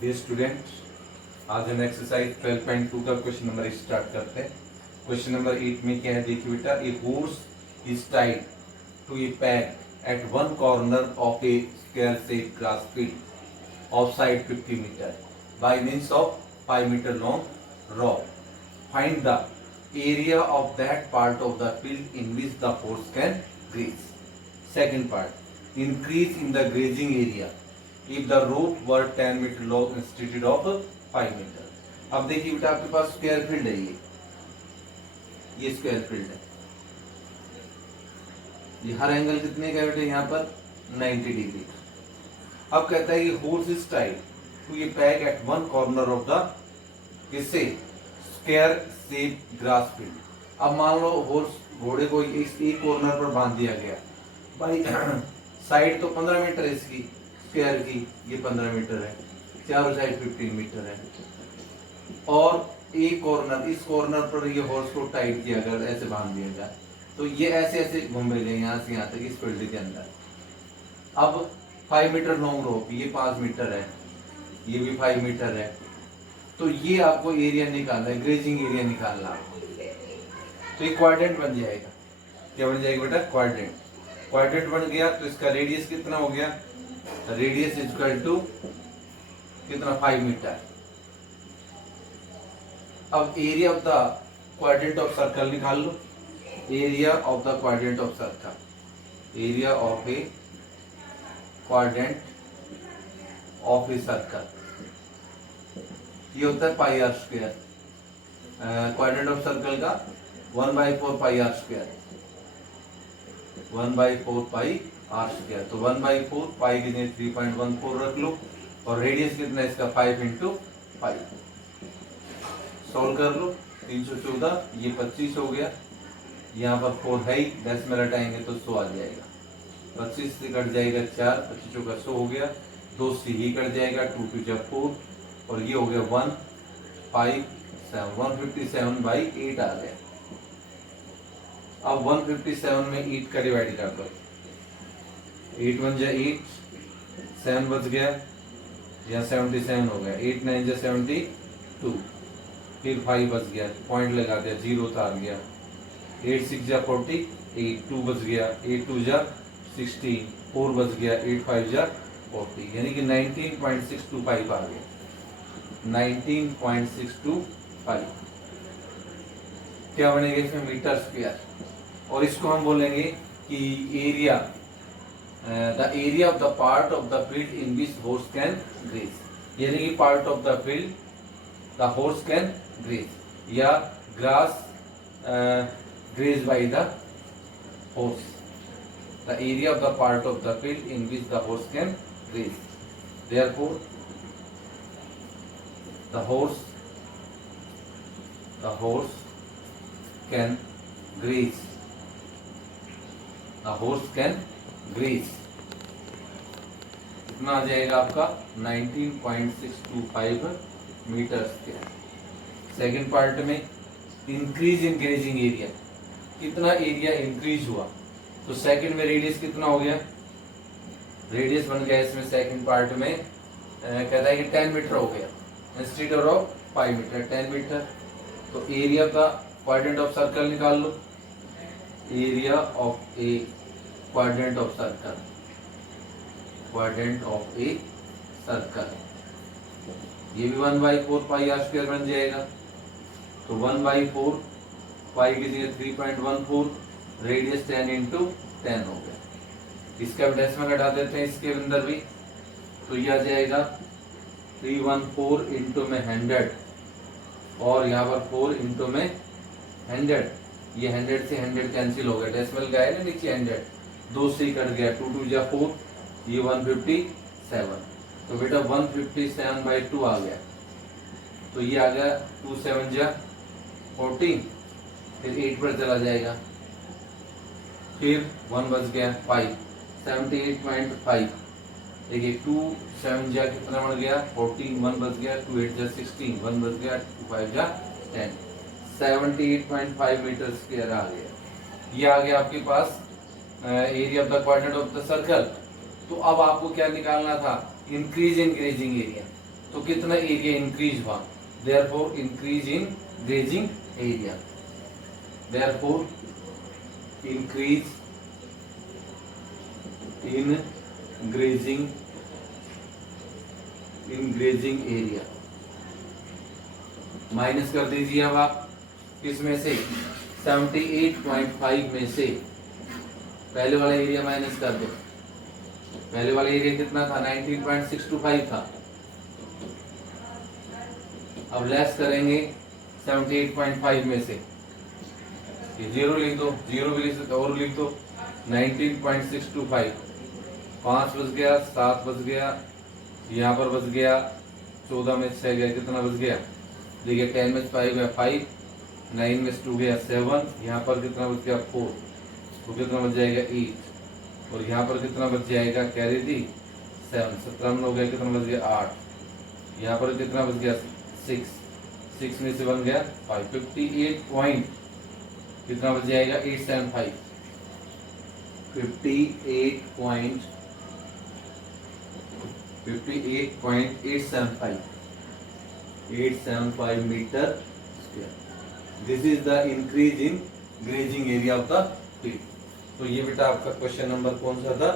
Dear student, आज हम exercise 12.2 का क्वेश्चन नंबर स्टार्ट करते हैं। क्वेश्चन नंबर 8 में क्या है, देखिए बेटा, a horse is tied to a peg at one corner of a square shape grass field of side 50 meter by means of 5 meter long rod. Find the area of that part of the field in which the horse can graze. Second part, increase in the grazing area if the rope were 10 meter long instead of 5 meter। अब देखिए बेटा, आपके पास square field है, ये square field है। ये हर angle कितने का बेटा, यहाँ पर 90 डिग्री। अब कहता है कि हॉर्स इज टाइड टू ये peg at one corner of the किससे स्क्वायर शेप ग्रास फील्ड। अब मान लो हॉर्स घोड़े को इस एक कॉर्नर पर बांध दिया गया भाई। साइड तो 15 मीटर है इसकी स्क्वायर की, ये 15 मीटर है, चारों साइड 15 मीटर है। और एक कॉर्नर, इस कॉर्नर पर ये हॉर्स को टाइट किया, अगर ऐसे बांध दिया जाए तो ये ऐसे ऐसे घूमेगा यहाँ से यहाँ तक इस फील्ड के अंदर। अब 5 मीटर लॉन्ग रोप, ये 5 मीटर है, ये भी 5 मीटर है। तो ये आपको एरिया निकालना है, ग्रेजिंग एरिया निकालना है। तो ये क्वाड्रेंट बन जाएगा। क्या बन जाएगा बेटा? क्वाड्रेंट। क्वाड्रेंट बन गया तो इसका रेडियस कितना हो गया? रेडियस इज इक्वल टू कितना? 5 मीटर। अब area of the quadrant of circle निकाल लो। Area of the quadrant of circle, area of a quadrant of a circle, ये होता है pi are square. Quadrant of circle का 1/4 pi are square, 1/4 pi are square. तो 1/4 पाई की जगह 3.14 रख लो, और रेडियस कितना है इसका? 5 इंटू 5। सोल्व कर लो। 314, ये 25 हो गया, यहाँ पर 4 है ही, 10 में लटाएंगे तो 100 आ जाएगा। 25 से कट जाएगा 4, 25 का 100 हो गया। 2 से ही कट जाएगा, 2 2 जा 4, और ये हो गया 157, 157/8 आ गया। अब 157 में 8 का डिवाइड कर दो, 8 1 जा 8, 7 बच गया, यहाँ 77 हो गया, 8 9 जा 72, फिर 5 बच गया, पॉइंट लगा दिया, 0 उतार गया, 8 6 जा 48, 2 बच गया, 8 2 जा 16, 4 बच गया, 8 5 जा 40, यानी कि 19.625 आ गया, 19.625। क्या बनेगा इसमें? Meter square. और इसको हम बोलेंगे कि area, the area of the part of the field in which horse can graze, यानी कि part of the field the horse can graze, या grass graze by the horse, the area of the part of the field in which the horse can graze. Therefore the horse can graze, the horse can graze। कितना आ जाएगा आपका? 19.625 metre square. Second part में increase in grazing area, कितना area increase हुआ? तो second में radius कितना हो गया? रेडियस बन गया इसमें सेकंड पार्ट में, कहता है कि 10 मीटर हो गया इंस्टेड ऑफ 5 मीटर, 10 मीटर। तो एरिया का क्वाड्रेंट ऑफ सर्कल निकाल लो। Area of a quadrant of circle, quadrant of a circle, ये भी 1/4 पाई आर स्क्वायर बन जाएगा। तो 1/4 पाई की जगह 3.14, रेडियस 10 इंटू 10 हो गया। इसका डेसिमल हटा देते हैं इसके अंदर भी, तो यह आ जाएगा 314 इंटू में 100, और यहाँ पर 4 इंटू में 100, ये 100 से 100 कैंसिल हो गया, डेसिमल गया ना नीचे 100, 2 से कट गया, 2 2 जा 4, ये 157। तो बेटा 157/2 आ गया, तो ये आ गया 2 7 जा 14, फिर 8 पर चला जाएगा, फिर 1 बच गया 5, 78.5। देखिए 2 7 जा कितना बन गया? 14, 1 बच गया, 2 8 जा 16, 1 बच गया, 2 5 जा 10, 78.5 मीटर स्क्वायर आ गया। ये आ गया आपके पास area of the quadrant of the circle. तो अब आपको क्या निकालना था? Increase in grazing area. तो कितना एरिया इंक्रीज हुआ, therefore increase in grazing area, therefore increase in grazing area. Minus कर दीजिए अब आप किसमें से, 78.5 में से पहले वाला एरिया माइनस कर दो। पहले वाला एरिया कितना था, 19.625 था। अब लेस करेंगे 78.5 में से, ये जीरो लिख दो, जीरो भी लिख सकते और लिख दो, 19.625, 5 बच गया, 7 बच गया, यहाँ पर बच गया 14 में 6 गया, कितना बच गया देखिए, 10 में 5 गया 5, 9 में 2 गया 7, यहाँ पर कितना बच गया 4, तो कितना बच जाएगा 8, और यहाँ पर कितना बच जाएगा कैरी थी 7, 17 में हो गया, कितना बच गया 8, यहाँ पर कितना बच गया 6, 6 में से बन गया 5, 58 पॉइंट कितना बच जाएगा 875, 58.875 metre square. This is the increase in grazing area of the field. तो ये बेटा आपका क्वेश्चन नंबर कौन सा था,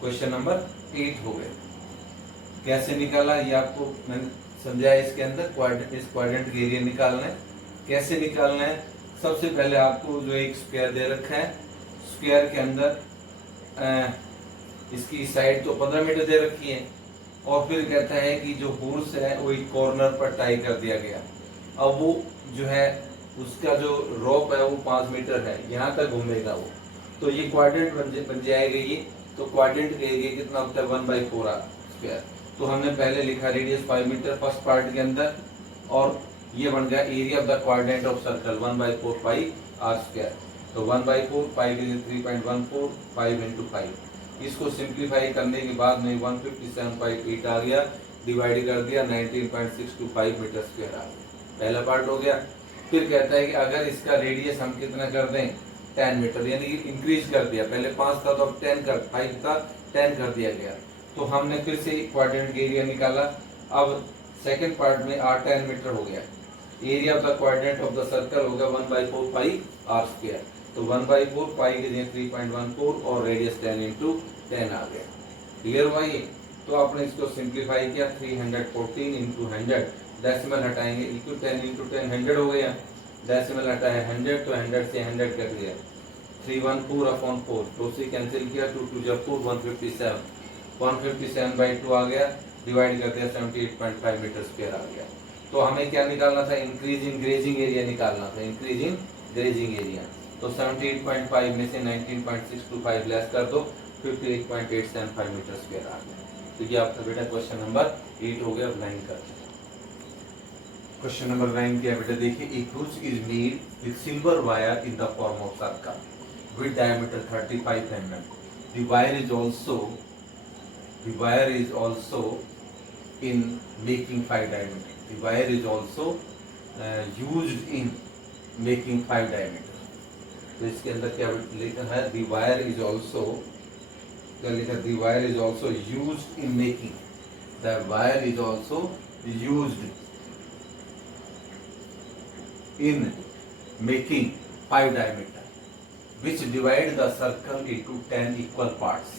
क्वेश्चन नंबर 8 हो गया। कैसे निकाला ये आपको मैंने समझाया, इसके अंदर इस क्वाड्रेंट का एरिया निकालना है। कैसे निकालना है, सबसे पहले आपको जो एक स्क्वायर दे रखा है, स्क्वायर के अंदर इसकी साइड तो 15 मीटर दे रखी है, और फिर कहता है कि जो होर्स है वो एक कॉर्नर पर टाई कर दिया गया। अब वो जो है उसका जो रोप है वो 5 मीटर है, यहाँ तक घूमेगा वो, तो ये क्वाड्रेंट बन जाएगा ये। तो क्वाड्रेंट का एरिया कितना होता है 1/4 स्क्वायर। तो हमने पहले लिखा रेडियस 5 मीटर फर्स्ट पार्ट के अंदर, और ये बन गया area of the quadrant of circle 1/4 pi are square. तो 1/4 पाई 3.14 5 into 5। इसको सिंप्लीफाई करने के बाद में 157.8 आ गया, डिवाइड कर दिया 19.625 मीटर स्क्वायर आ गया, पहला पार्ट हो गया। फिर कहता है कि अगर इसका रेडियस हम कितना कर दें 10 मीटर, यानी कि इंक्रीज कर दिया, पहले 5 था तो अब 5 था 10 कर दिया गया। तो हमने फिर से क्वाड्रेंट एरिया निकाला। अब सेकंड पार्ट में r 10 मीटर हो गया, area of the quadrant of the circle होगा 1/4 पाई आर स्क्वायर। तो 1/4 पाई के लिए 3.14 और रेडियस 10 into 10 आ गया। क्लियर हुआ ये? तो आपने इसको सिंप्लीफाई किया, 314 into 100, डेसिमल हटाएंगे, इक्वल 10 into 10 100 हो गया, डेसिमल हटाया 100, तो 100 से 100 कट गया, 314/4, तो से कैंसिल किया, 2 2 जा 4, 157, 157/2 आ गया, डिवाइड कर दिया 78.5 मीटर स्क्वायर आ गया। तो हमें क्या निकालना था, इंक्रीज इन ग्रेजिंग एरिया निकालना था, इंक्रीज इन ग्रेजिंग एरिया। तो 78.5 में से 19.625 लेस कर दो, 58.875 मीटर स्क्वायर आ गया। तो ये आपका बेटा क्वेश्चन नंबर 8 हो गया। 9 कर क्वेश्चन नंबर 9 क्या बेटा देखिए, a brooch is made with silver wire in the form of circle with diameter 35 mm. The wire is also in making 5 diameter. The wire is also used in making 5 diameter. तो इसके अंदर क्या लिखा है, the wire is also, क्या लिखा, the wire is also used in making, the wire is also used in making 5 diameter, which divide the circle into 10 equal parts.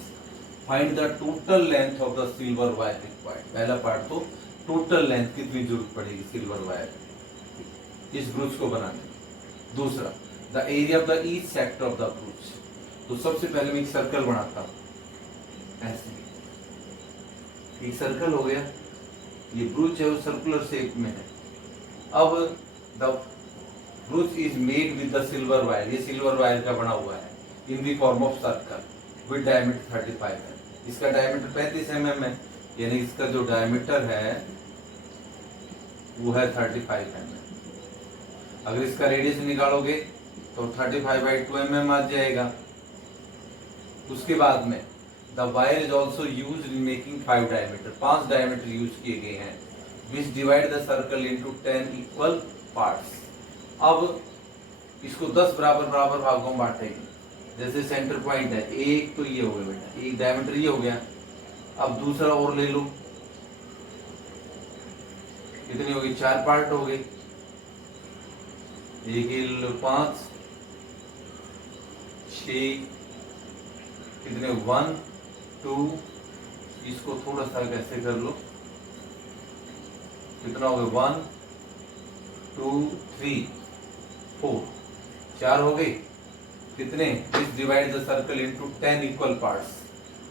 Find the total length of the silver wire required. पहला part तो total length कितनी जरूरत पड़ेगी silver wire इस ब्रूच को बनाने। दूसरा, the area of the each sector of the ब्रूच। तो सबसे पहले मैं एक सर्कल बनाता हूँ, ऐसे एक सर्कल हो गया, ये ब्रूच है वो सर्कुलर शेप में है। अब the ब्रूच is made with the silver wire, ये सिल्वर वायर का बना हुआ है, इन the form of circle with diameter 35 है। इसका डायमीटर 35 mm है, यानी इसका जो डायमीटर है वो है 35 mm। अगर इसका रेडियस निकालोगे तो 35/2 mm आ जाएगा। उसके बाद में the wire is also used in making 5 diameter, 5 diameter use किए गए हैं, विच divide the circle into 10 equal parts. अब इसको 10 बराबर भागों में बांटेंगे। जैसे सेंटर पॉइंट है, एक तो ये हो गया बेटा, एक डायमीटर ये हो गया। अब दूसरा और ले लो, कितनी होगी, 4 पार्ट हो गए, 1 5 6, कितने 1 2, इसको थोड़ा सा कैसे कर लो, कितना हो गया 1 2 3 4, 4 हो गए, कितने, this divide the circle into 10 equal parts.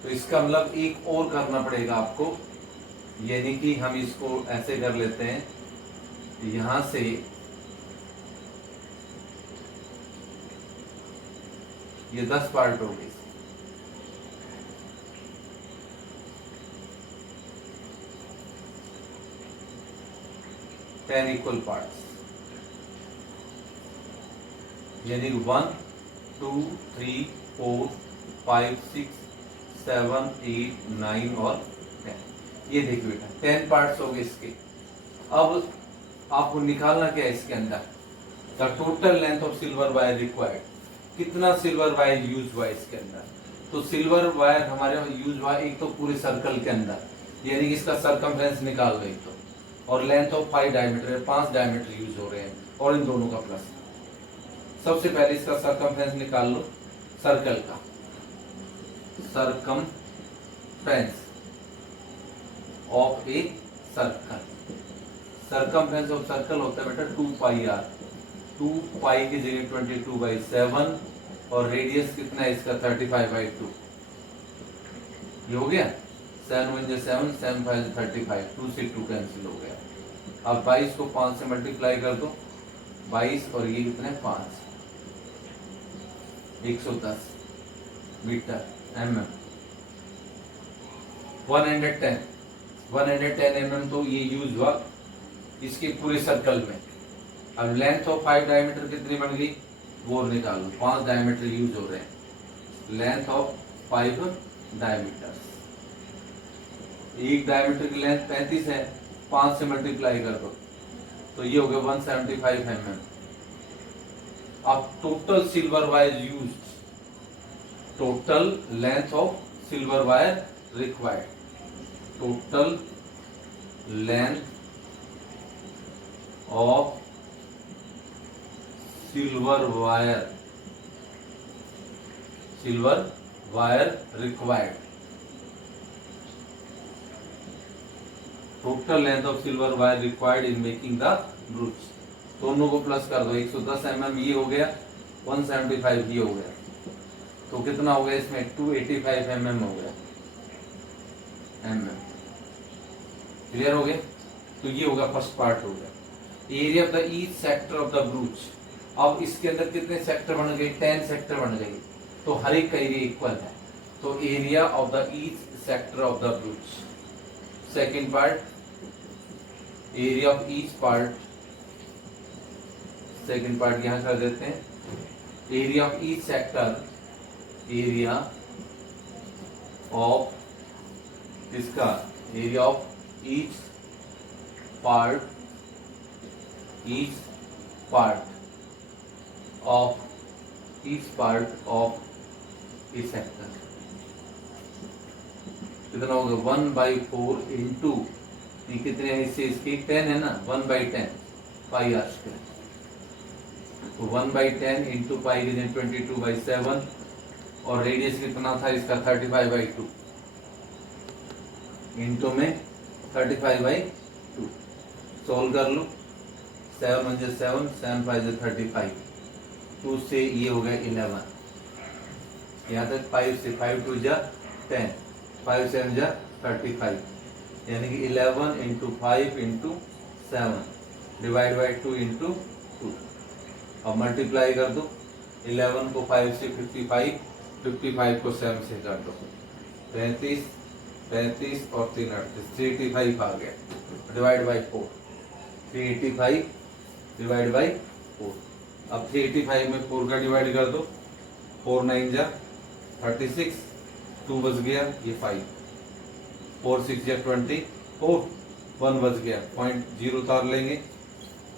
तो इसका मतलब एक और करना पड़ेगा आपको, यानी कि हम इसको ऐसे कर लेते हैं, यहां से ये 10 पार्ट हो गए, टेन इक्वल पार्ट्स, यानी 1 2 3 4 5 6 7 8 9 और 10। ये देखिए बेटा 10 पार्ट्स हो गए इसके। अब आपको निकालना क्या है इसके अंदर, the total length of silver wire required, कितना सिल्वर वायर यूज हुआ इसके अंदर। तो सिल्वर वायर हमारे यूज हुआ एक तो पूरे सर्कल के अंदर, यानी कि इसका सरकमफ्रेंस निकाल गई तो, और length of 5 diameter, 5 diameter use हो रहे हैं, और इन दोनों का प्लस। सबसे पहले इसका सरकमफ्रेंस निकाल लो, सर्कल का circumference of a circle, circumference of circle होता है बेटा 2 पाई आर, 2 पाई की जगह 22/7, और रेडियस कितना है इसका 35/2, ये हो गया, 7 1 7 7 5 35, 2 से 2 कैंसिल हो गया। अब 22 को 5 से मल्टीप्लाई कर दो, 22 और ये कितने 5, 110 मीटर mm, 110 mm तो ये यूज हुआ इसके पूरे सर्कल में। अब लेंथ ऑफ 5 डायमीटर कितनी बन गई, वो निकालो, 5 डायमीटर यूज हो रहे हैं, लेंथ ऑफ 5 डायमीटर, एक डायमीटर की लेंथ 35 है, 5 से मल्टीप्लाई कर दो तो ये हो गया 175 mm। अब total silver wire used, total length of silver wire required, total length of silver wire required, total length of silver wire required in making the ब्रूच, दोनों को प्लस कर दो, 110 mm ये हो गया, 175 ये हो गया, तो कितना हो गया इसमें 285 mm हो गया, क्लियर हो गया। तो ये होगा फर्स्ट पार्ट हो गया। Area of the each sector of the ब्रूच, अब इसके अंदर कितने सेक्टर बन गए, 10 सेक्टर बन गए, तो हर एक का एरिया इक्वल है, तो area of the each sector of the brooch. Second part, area of each part, second part यहां कर देते हैं, area of each sector, area of इसका, area of each part of each part of a sector, कितना होगा 1/4 into, ये कितने हिस्से इसके 10 है ना, 1/10 पाई आर स्क्वायर, तो 1/10 इंटू पाई की 22/7, और रेडियस कितना था इसका 35/2, इंटू में 35/2, सोल्व कर लो, 7 1 7 7 5 35, 2 से ये हो गया 11, यहाँ तक 5 से 5 2 10, 5 7 35, यानी कि 11 into 5 into 7 divide by 2 into 2। अब मल्टीप्लाई कर दो, 11 को 5 से 55, 55 को 7 से कर दो, 35 35 और 3 385 आ गया, डिवाइड बाई 4, 385 डिवाइड बाई 4। अब 385 में 4 का डिवाइड कर दो, 4 9 36, 2 बच गया ये 5, 4 6 24, 1 बच गया, 0 उतार लेंगे,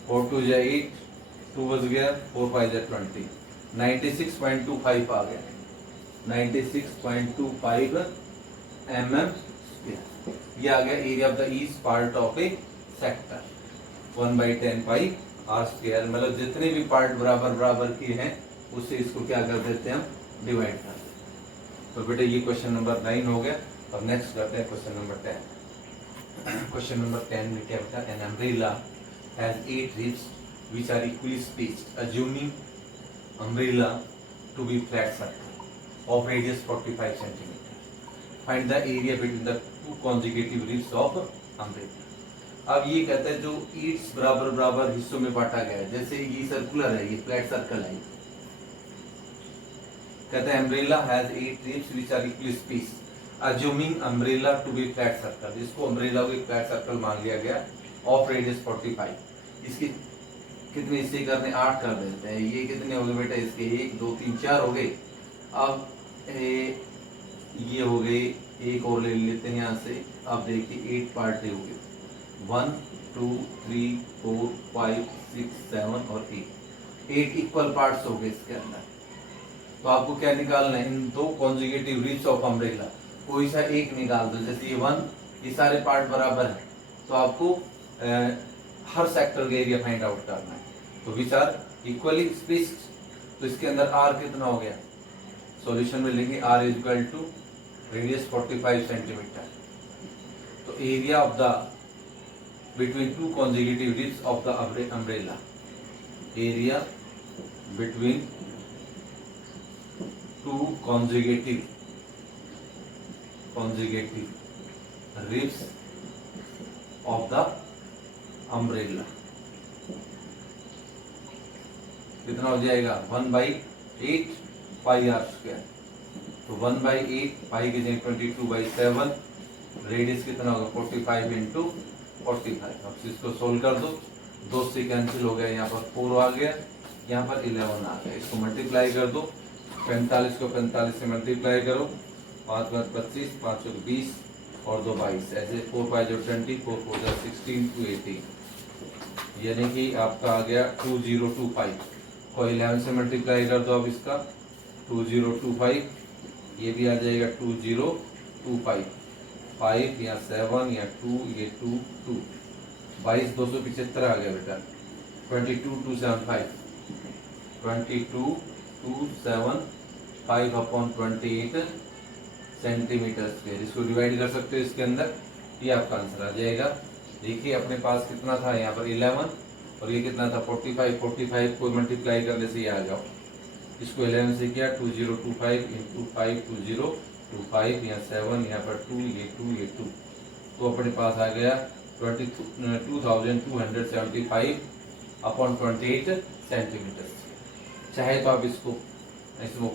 4 2 8, 2 बच गया, 4 5 20, 96.25 आ गया, 96.25 mm स्क्वायर। ये आ गया area of the each part of a sector. 1/10 pi are square, मतलब जितने भी पार्ट बराबर बराबर के हैं उससे इसको क्या कर देते हैं हम डिवाइड कर देते हैं। तो बेटा ये क्वेश्चन नंबर 9 हो गया। अब नेक्स्ट करते हैं क्वेश्चन नंबर 10। क्वेश्चन नंबर 10 में क्या होता है, an umbrella has 8 ribs which are equally spaced, assuming umbrella to be flat circle of radius 45 centimeter. Find the area between the two consecutive ribs of umbrella. अब ये कहता है जो Yeats बराबर बराबर हिस्सों में बांटा गया है, जैसे ये सर्कुलर है, ये फ्लैट सर्कल है, कहता है umbrella has 8 ribs which are equally spaced, assuming umbrella to be flat circle, इसको अम्ब्रेला को एक फ्लैट सर्कल मान लिया गया ऑफ रेडियस 45, इसकी कितने हिस्से करने 8 कर देते हैं, ये कितने हो गए बेटा इसके 1 2 3 4 हो गए। अब ये हो गए, एक और ले लेते हैं यहाँ से। अब देखिए 8 पार्ट हो गए, 1 2 3 4 5 6 7 और 8 इक्वल पार्ट्स हो गए इसके अंदर। तो आपको क्या निकालना है, इन दो कॉन्जुगेटिव रिब्स ऑफ अम्ब्रेला कोई सा एक निकाल दो। जैसे ये 1, ये सारे पार्ट बराबर है तो आपको हर सेक्टर का एरिया फाइंड आउट करना है। तो विच आर इक्वली स्पेस्ड, तो इसके अंदर आर कितना हो गया, सॉल्यूशन में लेंगे r is equal to radius 45 centimeter. तो area of the between two consecutive ribs of the umbrella, area between two consecutive ribs of the umbrella कितना हो जाएगा 1/8 पाई आर स्क्वायर। तो 1/8 पाई की जगह 22/7, रेडियस कितना होगा 45 इंटू 45। अब इसको सोल्व कर दो, 2 से कैंसिल हो गया, यहाँ पर 4 आ गया, यहाँ पर 11 आ गया। इसको मल्टीप्लाई कर दो, 45 को 45 से मल्टीप्लाई करो, 5 5 25, 5 20 और 2 22, ऐसे 4 5 जो 20, 4 4 जो 16 2 18, यानी कि आपका आ गया 2025 को 11 से मल्टीप्लाई कर दो। अब इसका 2025, ये भी आ जाएगा 2025, 5 या 7 या 2, ये 2 2, 22 275 आ गया बेटा, 22 275/28 सेंटीमीटर स्क्वायर। इसको डिवाइड कर सकते हो इसके अंदर, ये आपका आंसर आ जाएगा। देखिए अपने पास कितना था यहाँ पर 11 और ये कितना था 45 को मल्टीप्लाई करने से ये आ जाओ, इसको 11 से किया 2025 इंटू 5 2025 या 7 यहाँ पर 2 ये 2 ये 2, तो अपने पास आ गया 2275/28 सेंटीमीटर। चाहे तो आप इसको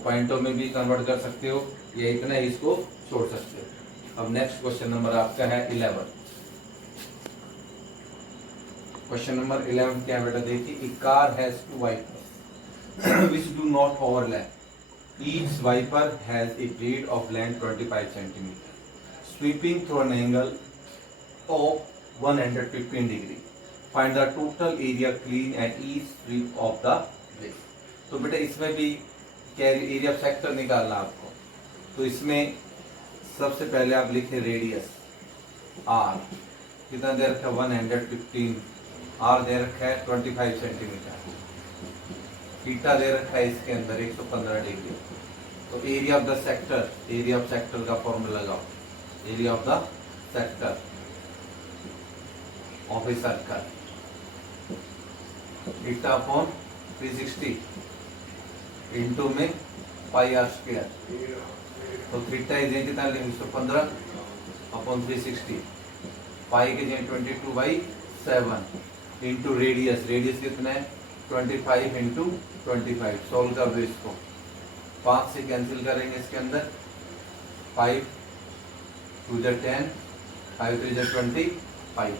पॉइंटों में भी कन्वर्ट कर सकते हो या इतना ही इसको छोड़ सकते हो। अब नेक्स्ट क्वेश्चन नंबर आपका है 11। क्वेश्चन नंबर 11 क्या है बेटा, देखिए a car has 2 wipers which do not overlap, each wiper has a blade of length 25 centimeter sweeping through an angle of 115 degree, find the total area clean at each sweep of the blade. तो बेटा इसमें भी क्या area of sector निकालना आपको। तो इसमें सबसे पहले आप लिखे रेडियस आर, कितना दे रखा है 115, आर दे रखा है 25 सेंटीमीटर, थीटा दे रखा है इसके अंदर 115 डिग्री। तो area of the sector, area of sector का फॉर्मूला लगाओ, area of the sector of a circle theta upon 360 into में पाई आर स्क्वायर। तो थीटा इज कितना लेंगे 115 अपॉन 360, पाई के जगह 22/7 इंटू रेडियस, रेडियस कितना है 25 इंटू 25। सोल्व कर दो इसको, 5 से कैंसिल करेंगे इसके अंदर, 5 2 10, 5 3 25,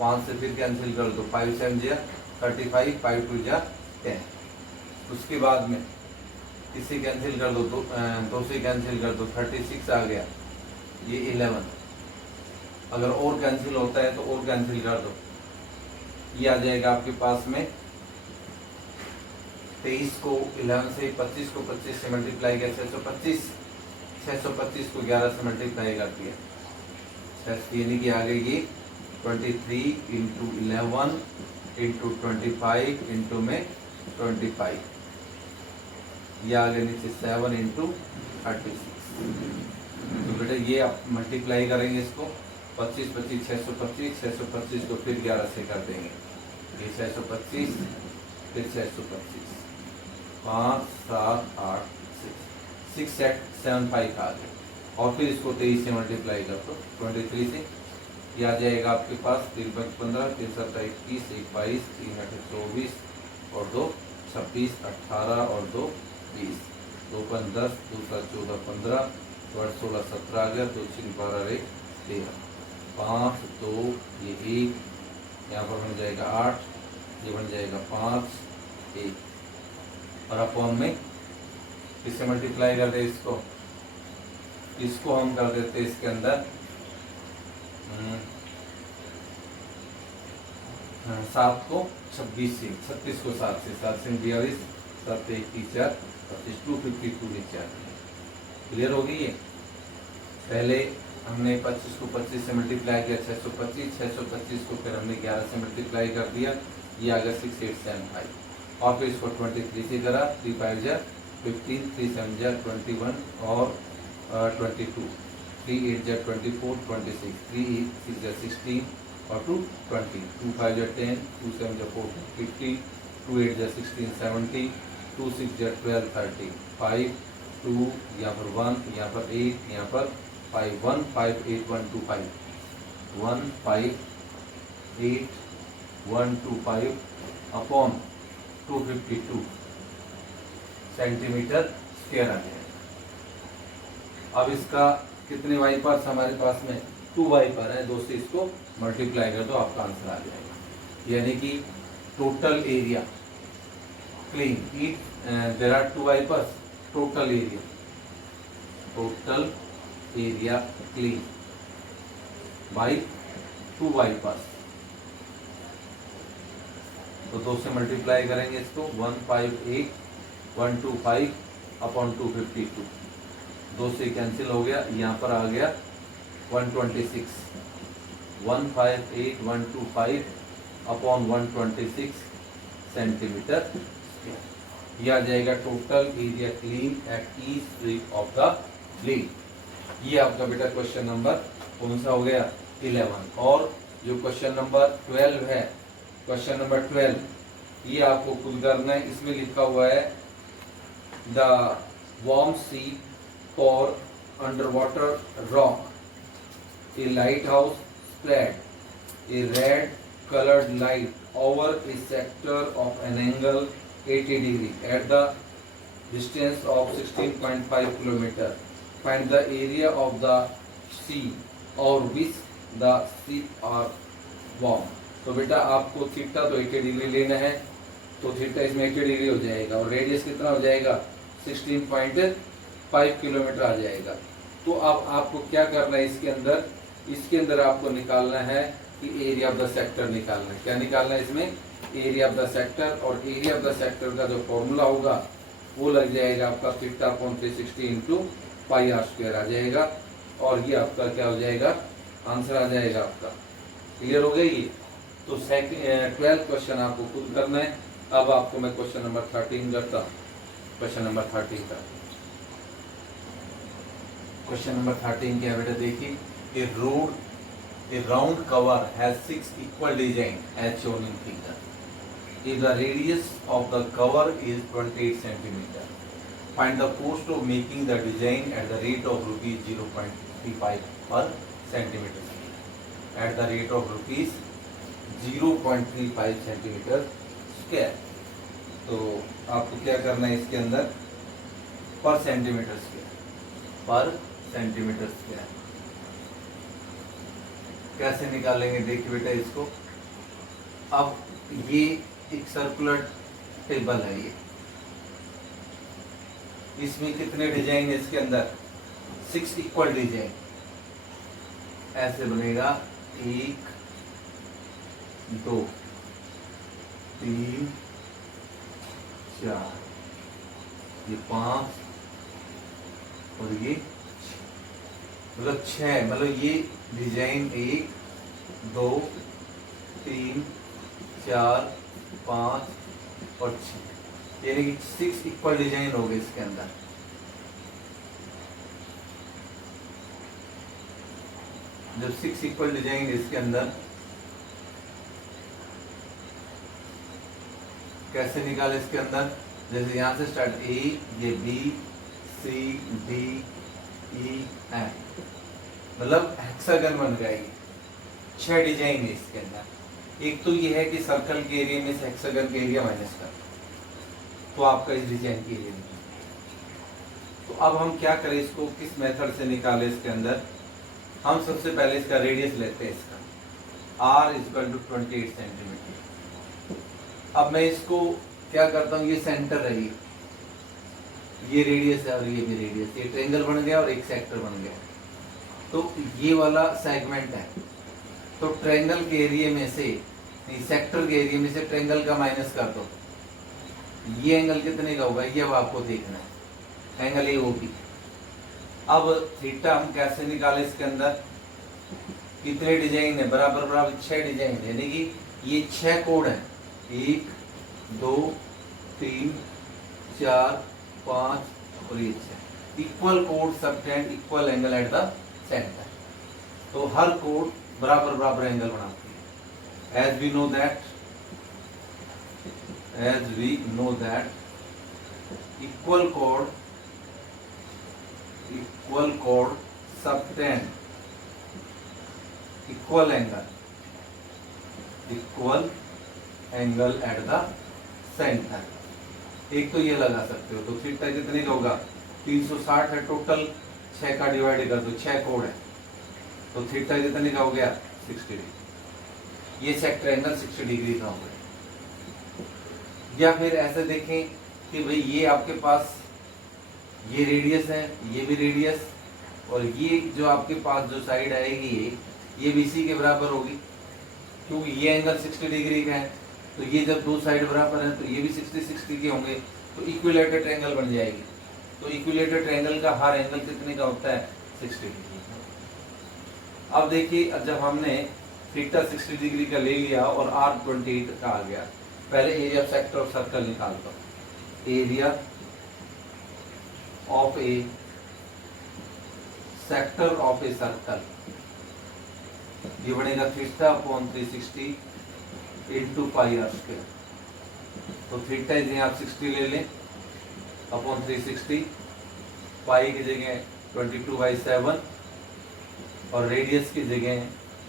5 से फिर कैंसिल कर दो, 5 7 35, 5 2 10। उसके बाद में इससे कैंसिल कर दो, 2 से कैंसिल कर दो, 36 आ गया, ये 11। अगर और कैंसिल होता है तो और कैंसिल कर दो, ये आ जाएगा आपके पास में 23 को 11 से, 25 को 25 से मल्टीप्लाई किया 625 को 11 से मल्टीप्लाई कर दिया, यानी कि आ गई ये 23 इंटू 11 इंटू 25 इंटू में 25, ये आगे नीचे 7 इंटू 36। तो बेटा ये आप मल्टीप्लाई करेंगे इसको, 25 25 625, 625 को फिर 11 से कर देंगे, ये 625 फिर 625, 5 7 8 6 7 5 आ गए, और फिर इसको 23 से मल्टीप्लाई कर दो 23 से, ये आ जाएगा आपके पास 3 5 15, 3 7 21, 1 22, 3 8 24 और 2 26, 18 और 2 20, 2 5 10, 2 7 14 15, 16 17 आ गया, 2 6 12 1 13, 5 2 ये 1, यहाँ पर बन जाएगा 8, ये बन जाएगा 5 1, और अपॉन में किससे मल्टीप्लाई कर दे इसको हम कर देते इसके अंदर 7 को 26 से, 36 को 7 से, 7 से 42, 7 1 4 25, 252 नीचे आ गया। क्लियर हो गई है। पहले हमने 25 को 25 से मल्टीप्लाई किया 625, 625 को फिर हमने 11 से मल्टीप्लाई कर दिया, ये आ गया 6875, और फिर इसको 23 से करा, 3 5 जा 15, 3 7 जा 21 और 22, 3 8 जा 24 26, 3 6 जा 16 और 2 20, 2 5 जा 10, 2 7 जा 14 15, 2 8 जा 16 17, 2 6 जा 12 13, 5 2 यहाँ पर 1, यहाँ पर 8, यहाँ पर 5 1 5 8 1 2 5, 1 5 8 1 2 5 अपॉन 252 सेंटीमीटर स्क्वायर आ गया। अब इसका कितने वाइपर्स हमारे पास में 2 वाइपर है, 2 से इसको मल्टीप्लाई कर दो, आपका आंसर आ जाएगा। यानी कि total area clean it there are 2 wipers, total area clean by 2 wipers, तो 2 से मल्टीप्लाई करेंगे इसको, 158 125 अपॉन 252, 2 से कैंसिल हो गया, यहाँ पर आ गया 126, 158 125 अपॉन 126 सेंटीमीटर, ये आ जाएगा total area clean at each strip of the lead. ये आपका बेटा क्वेश्चन नंबर कौन सा हो गया 11। और जो क्वेश्चन नंबर 12 है, क्वेश्चन नंबर 12 ये आपको खुद करना है। इसमें लिखा हुआ है the warm sea for underwater rock, a lighthouse spread a red colored light over a sector of an angle 80 degree at the distance of 16.5 km. Find the area of the sea or which the sea are warm. तो बेटा आपको theta तो 80 degree लेना है, तो theta इसमें 80 degree हो जाएगा, और रेडियस कितना हो जाएगा 16.5 किलोमीटर आ जाएगा। तो अब आपको क्या करना है, इसके अंदर आपको निकालना है कि एरिया ऑफ द सेक्टर निकालना है। क्या निकालना है इसमें, एरिया ऑफ द सेक्टर, और एरिया ऑफ द सेक्टर का जो फॉर्मूला होगा वो लग जाएगा आपका theta upon 360 into pi are square आ जाएगा, और ये आपका क्या हो जाएगा, आंसर आ जाएगा आपका। क्लियर हो गई ये। तो 12 क्वेश्चन आपको खुद करना है। अब आपको मैं क्वेश्चन नंबर 13 करता हूँ। क्वेश्चन नंबर 13 का क्वेश्चन नंबर 13 क्या बेटा देखिए, A round cover has 6 equal designs as shown in figure. If the radius of the cover is 28 cm, find the cost of making the design at the rate of rupees 0.35 per centimeter square. At the rate of rupees 0.35 centimeter square. तो आपको क्या करना है इसके अंदर, पर centimetre square कैसे निकालेंगे देखिए बेटा इसको। अब ये एक सर्कुलर टेबल है, ये इसमें कितने डिजाइन है इसके अंदर, 6 इक्वल डिजाइन। ऐसे बनेगा 1 2 3 4, ये 5 और ये मतलब 6, मतलब ये डिजाइन 1 2 3 4 5 और 6, यानी कि 6 इक्वल डिजाइन हो गए इसके अंदर। जब 6 इक्वल डिजाइन इसके अंदर, कैसे निकाले इसके अंदर, जैसे यहां से स्टार्ट ए, ये बी, सी, डी, ई, एफ, मतलब हेक्सागन बन जाएगी। 6 डिजाइन है इसके अंदर। एक तो ये है कि सर्कल के एरिया में से हेक्सागन के एरिया माइनस कर, तो आपका इस डिजाइन के एरिया में। तो अब हम क्या करें, इसको किस मेथड से निकाले इसके अंदर। हम सबसे पहले इसका रेडियस लेते हैं, इसका r इक्वल टू 28 सेंटीमीटर। अब मैं इसको क्या करता हूँ, ये सेंटर रही, ये रेडियस है और ये भी रेडियस, ये ट्रायंगल बन गया और एक सेक्टर बन गया। तो ये वाला सेगमेंट है, तो ट्रायंगल के एरिया में से, सेक्टर के एरिया में से ट्रायंगल का माइनस कर दो। ये एंगल कितने का होगा, ये अब आपको देखना है, एंगल ए ओ बी। अब थीटा हम कैसे निकाले इसके अंदर, कितने डिजाइन है, बराबर बराबर 6 डिजाइन है, यानी कि ये 6 कोड है, 1 2 3 4 5 और ये 6 इक्वल कोड subtend equal angle at the centre. तो हर कोड बराबर बराबर एंगल बनाती है। As we know that equal कोड subtend equal angle at the centre. एक तो ये लगा सकते हो, तो थीटा कितने का होगा, 360 है टोटल, 6 का डिवाइड कर दो, 6 कोड है, तो थीटा कितने का हो गया, 60 डिग्री। ये सेक्टर एंगल 60 डिग्री का हो गया। या फिर ऐसे देखें कि भाई ये आपके पास ये रेडियस है, ये भी रेडियस, और ये जो आपके पास जो साइड आएगी ये भी इसी के बराबर होगी, क्योंकि ये एंगल 60 डिग्री का है। तो ये जब दो साइड बराबर है तो ये भी 60 के होंगे, तो इक्विलेटरल ट्रायंगल बन जाएगी। तो इक्विलेटरल ट्रायंगल का हर एंगल कितने का होता है, 60 डिग्री। अब देखिए, जब हमने थीटा 60 डिग्री का ले लिया और r 28 का आ गया, पहले area of sector of circle निकालता हूं। Area of a sector of a circle, ये बनेगा theta upon 360 into pi are square. तो थीटा इसे आप 60 ले लें अपॉन 360, पाई की जगह 22/7 और रेडियस की जगह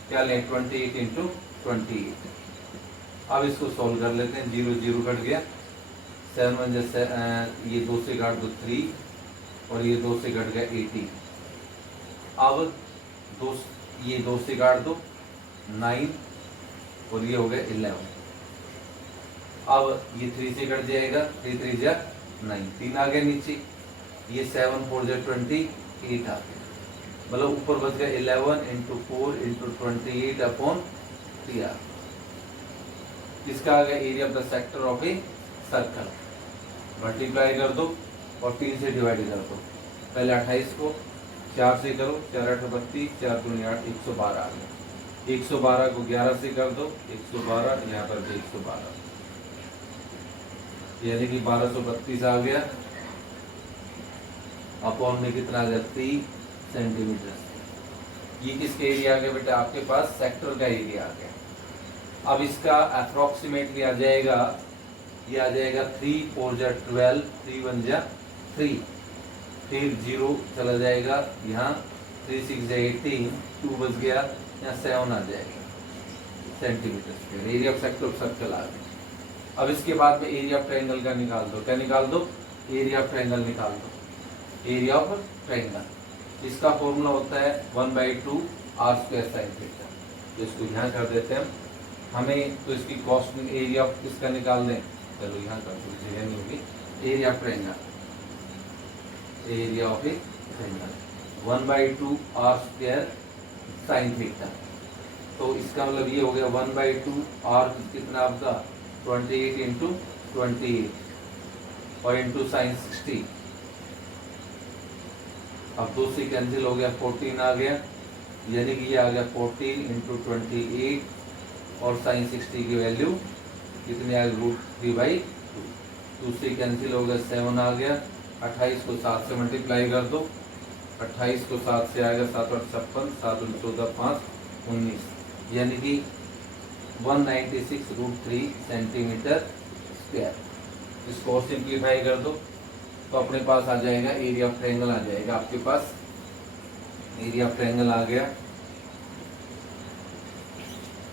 क्या लें, 28 इंटू 28। अब इसको सोल्व कर लेते हैं, 0 0 कट गया, 7 1 जैसे ये 2 से काट दो 3 और ये 2 से कट गया 18। अब ये 2 से काट दो 9 और ये हो गया 11। अब ये 3 से कट जाएगा, 3 3 जा 9, 3 आ गया नीचे, ये 7 4 जा 28 आ गया, मतलब ऊपर बच गया 11 इंटू 4 इंटू 28 अपॉन 3r। इसका आ गया area of the sector of a circle. Multiply कर दो और 3 से डिवाइड कर दो। पहले 28 को 4 से करो, 4 8 32, 4 2 8, 112 आ गया। 112 को 11 से कर दो, 112, यहाँ पर भी 112, यानी कि 1232 आ गया। अपॉन में कितना आ गया, 3 सेंटीमीटर। ये किसके एरिया आ गया बेटा, आपके पास सेक्टर का एरिया आ गया। अब इसका अप्रोक्सीमेटली आ जाएगा, ये आ जाएगा 3 4 जा 12, 3 1 जा 3, फिर 0 चला जाएगा यहाँ, 3 6 जा 18, 2 बच गया, यहाँ 7 आ जाएगा centimeter. Area of sector of circle आ गया। अब इसके बाद में एरिया ऑफ ट्रायंगल का निकाल दो। क्या निकाल दो, एरिया ऑफ ट्रायंगल निकाल दो। एरिया ऑफ ट्रायंगल, इसका फॉर्मूला होता है 1/2 r स्क्वायर साइन थीटा। इसको यहाँ कर देते हैं हमें, तो इसकी कॉस्ट एरिया ऑफ किसका निकाल दें, चलो यहाँ कर दो, जगह नहीं होगी। Area of triangle, area of A triangle 1/2 r square sine theta. तो इसका मतलब ये हो गया 1/2 r कितना आपका 28 इंटू 28 और इंटू साइन 60। अब 2 से कैंसिल हो गया, 14 आ गया, यानी कि ये आ गया 14 इंटू 28 और साइन 60 की वैल्यू कितनी आ गई √3/2। तो उससे कैंसिल हो गया, 7 आ गया। 28 को 7 से मल्टीप्लाई कर दो, 28 को 7 से आएगा 7 8 56, 7 9 14 5 19, यानी कि 196√3 सेंटीमीटर स्क्वायर। इसको और सिंप्लीफाई कर दो तो अपने पास आ जाएगा एरिया ऑफ ट्रायंगल आ जाएगा। आपके पास एरिया ऑफ ट्रायंगल आ गया,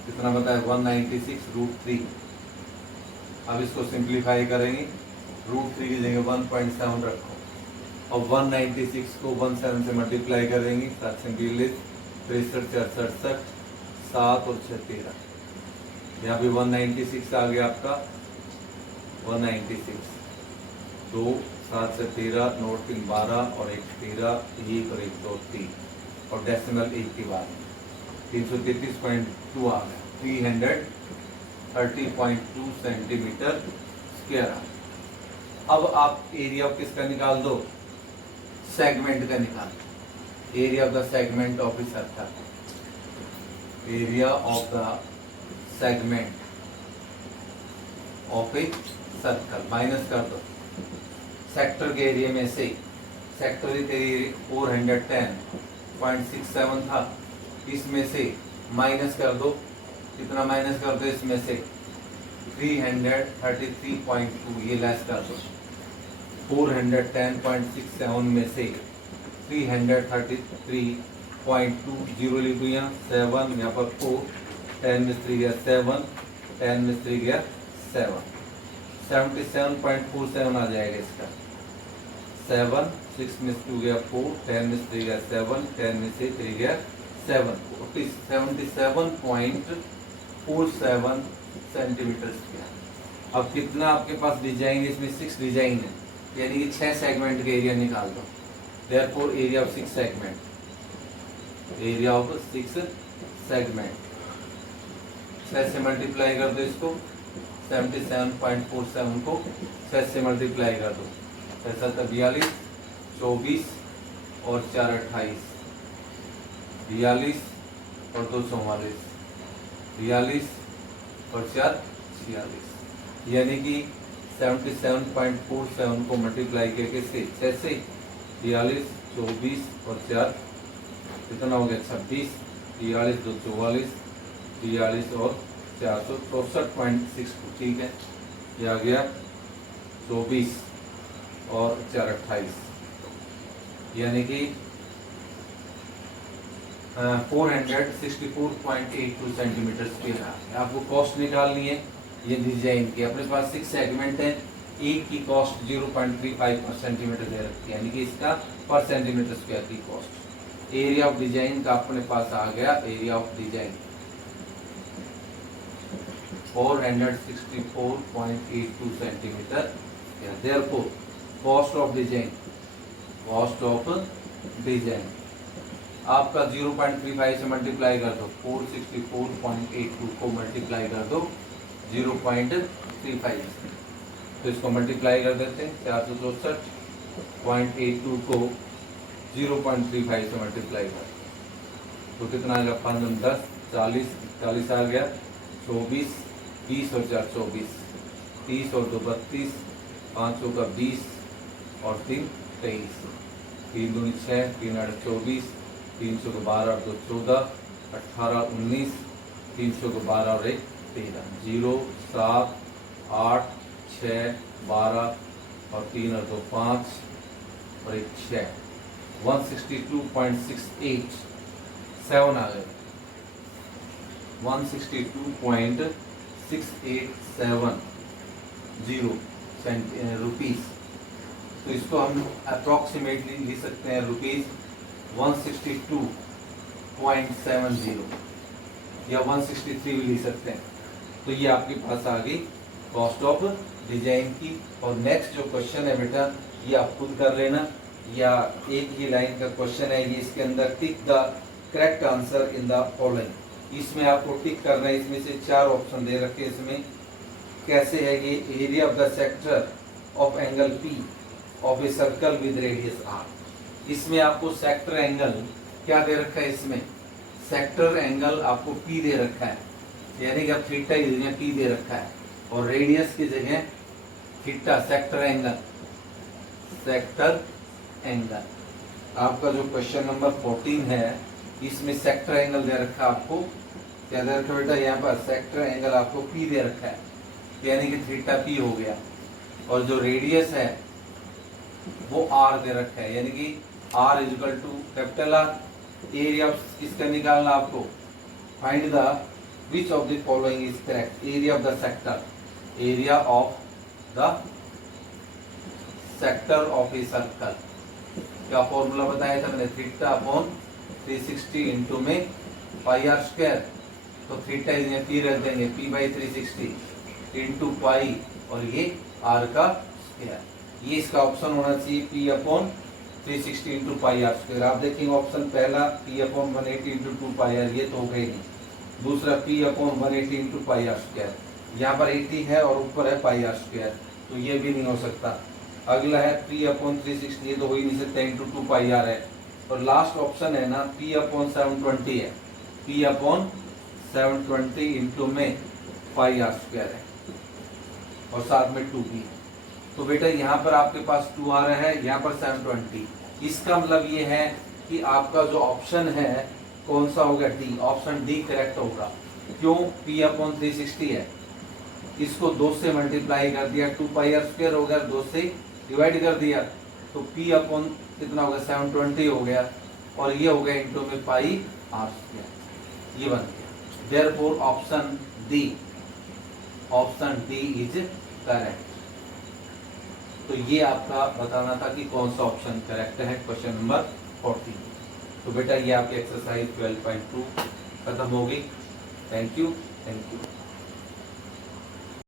कितना बताया 196√3। अब इसको सिंप्लीफाई करेंगे, √3 की जगह 1.7 रखो और 196 को 17 से मल्टीप्लाई करेंगे, 7 से 63, 63 4 67, 7 और 6 13। यहाँ पे 196 आ गया आपका, 196 2 7 से 13 9 3 12 और 1 13, 1 और 1 2 3 और डेसिमल 1 के बाद 333.2 आ गया, 330.2 सेंटीमीटर स्क्वायर। अब आप एरिया ऑफ किसका निकाल दो, सेगमेंट का निकाल दो। Area of the segment of a circle, area of the segment of a circle minus कर दो सेक्टर के एरिया में से। सेक्टर तेरी 410.67 था, इसमें से माइनस कर दो, कितना माइनस कर दो इसमें से 333.2, ये लेस कर दो। 410.67 में से 333.2, 0 लिखो यहाँ, 7 यहाँ पर 4, 10 में 3 गया 7, 10 में 3 गया 7, 77.47 आ जाएगा इसका। 7 6 में 2 गया 4, 10 में 3 गया 7, 10 में से 3 गया 7, 77.47 सेंटीमीटर स्क्वायर। अब कितना आपके पास डिजाइन, इसमें 6 डिजाइन है, यानी कि 6 सेगमेंट का एरिया निकाल दो। Therefore area of 6 segment, area of 6 segment, 6 से मल्टीप्लाई कर दो इसको, 77.47 को 6 से मल्टीप्लाई कर दो, 6 42 24 और 4 28, 42 और 2 44, 42 और 4 46, यानी कि 77.47 को मल्टीप्लाई करके से 6 से 42 24 और 4 कितना हो गया 26, 42 2 44, 42 और 464.6, ठीक है। ये आ गया 24 और 4 28, यानी कि 464.82 सेंटीमीटर स्क्वायर। आपको कॉस्ट निकालनी है ये डिजाइन की। अपने पास 6 सेगमेंट है, एक की कॉस्ट 0.35 सेंटीमीटर दे रखी है, यानी कि इसका पर सेंटीमीटर स्क्वायर की कॉस्ट। एरिया ऑफ डिजाइन का अपने पास आ गया, area of design 464.82 centimetre. Therefore cost of design, cost of design आपका 0.35 से मल्टीप्लाई कर दो, 464.82 को मल्टीप्लाई कर दो 0.35, तो इसको मल्टीप्लाई कर देते हैं, 464.82 को 0.35 से मल्टीप्लाई कर तो कितना आ गया 5 10 40 40 आ गया, 24 20 और 4 24, 30 और 2 32, 5 का 20 और 3 23, 3 2 6, 3 8 24, 300 को 12 और 2 14, 18 19, 300 को 12 और 1 13, 0 7 8 6 12 और 3 और 2 5 और 1 6, 162.68 7 आ गए, 162.687 रुपीज। तो इसको हम अप्रॉक्सीमेटली लिख सकते हैं ₹162.70 या 163 भी लिख सकते हैं। तो ये आपके पास आ गई कॉस्ट ऑफ डिजाइन की। और नेक्स्ट जो क्वेश्चन है बेटा, ये आप खुद कर लेना, या एक ही लाइन का क्वेश्चन है ये, इसके अंदर tick the correct answer in the following. इसमें आपको टिक करना है, इसमें से 4 ऑप्शन दे रखे हैं। इसमें कैसे है ये, area of the sector of angle P of a circle with radius R. इसमें आपको सेक्टर एंगल क्या दे रखा है, इसमें सेक्टर एंगल आपको P दे रखा है, यानी कि अब थीटा की जगह P दे रखा है और रेडियस की जगह थीटा, सेक्टर एंगल। आपका जो क्वेश्चन नंबर 14 है इसमें सेक्टर एंगल दे रखा है आपको, क्या दे रखा है बेटा, यहाँ पर सेक्टर एंगल आपको P दे रखा है, यानी कि थीटा P हो गया, और जो रेडियस है वो R दे रखा है, यानी कि R equal to capital R। Area इसका निकालना आपको, find the which of the following is correct, area of the sector, area of the sector of a circle. क्या फॉर्मूला बताया था मैंने, थीटा अपॉन 360 इंटू में पाई आर स्क्वायर, तो theta इसमें P रख देंगे, P बाई 360 इंटू पाई और ये R का स्क्वायर, ये इसका ऑप्शन होना चाहिए P upon 360 into pi are square. आप देखेंगे ऑप्शन पहला P upon 180 into 2 pi R, ये तो हो गई नहीं। दूसरा P upon 180 into pi are square, यहाँ पर 80 है और ऊपर है पाई आर स्क्वायर, तो ये भी नहीं हो सकता। अगला है P अपॉन 360, ये तो हो ही नहीं सकता, इंटू 2 पाई आर है। और लास्ट ऑप्शन है ना P अपॉन 720 है, P अपॉन 720 इंटू में पाई आर स्क्वायर है और साथ में 2 भी। तो बेटा यहाँ पर आपके पास 2 आ रहा है, यहाँ पर 720। इसका मतलब ये है कि आपका जो ऑप्शन है कौन सा होगा, डी, ऑप्शन डी करेक्ट होगा। क्यों, P अपॉन 360 है, इसको 2 से मल्टीप्लाई कर दिया, 2 पाई आर स्क्वायर हो गया, 2 से डिवाइड कर दिया, तो P अपॉन कितना हो गया, 720 हो गया, और ये हो गया इंटू में पाई आर स्क्वायर, ये बन गया। Therefore option D is correct. तो ये आपका बताना था कि कौन सा ऑप्शन करेक्ट है, क्वेश्चन नंबर 14। तो बेटा ये आपकी एक्सरसाइज 12.2 खत्म होगी। Thank you.